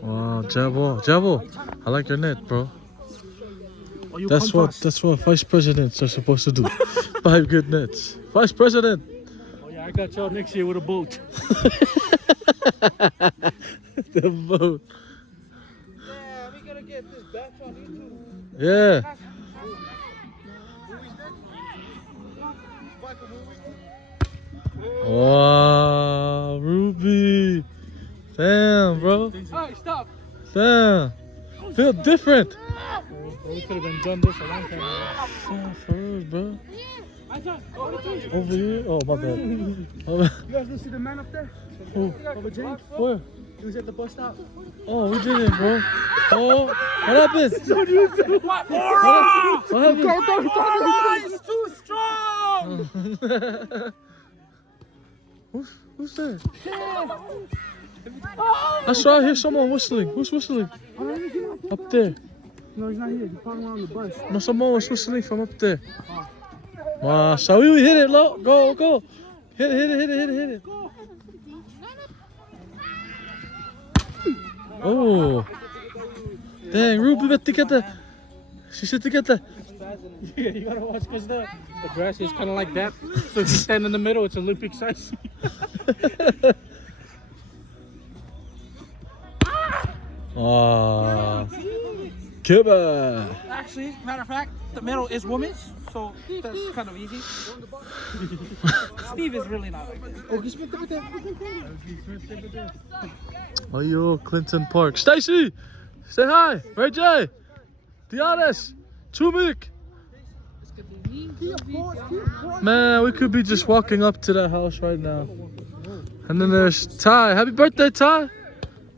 Wow, Jabo. I like your net, bro. Oh, you That's come what fast. vice presidents are supposed to do. 5 good nets. Vice president. Oh yeah, I got y'all next year with a boat. The boat. Yeah, we gotta get this batch on YouTube. Yeah. Wow, Ruby. Damn, bro. Alright, stop. Damn. Feel different. We could have been done this a long time ago. Oh, for real, bro. I thought, over Over here? Oh, my bad. My bad. You guys didn't see the man up there? Who? Over Jake? Where? He was at the bus stop. Oh, we did it, bro. Oh, what happened? What What happened? It's too strong! Who's there? I saw I hear someone whistling. Who's whistling? Up there. No, he's not here. He's probably around the bus. No, someone was whistling from up there. Wow, shall we hit it, low? Go. Hit it. Oh. Dang, Ruby, bet together. She sit together. Yeah, you gotta watch because the grass is kind of like that. So if you stand in the middle, it's Olympic size. Ah. Kibba. Actually, matter of fact, the middle is women's, so that's kind of easy. Steve is really not like this. Oh, he's with the Oh, yo, Clinton Park. Stacy, say hi. Ray J. Dianis. Chumik. Man, we could be just walking up to that house right now. And then there's Ty. Happy birthday, Ty.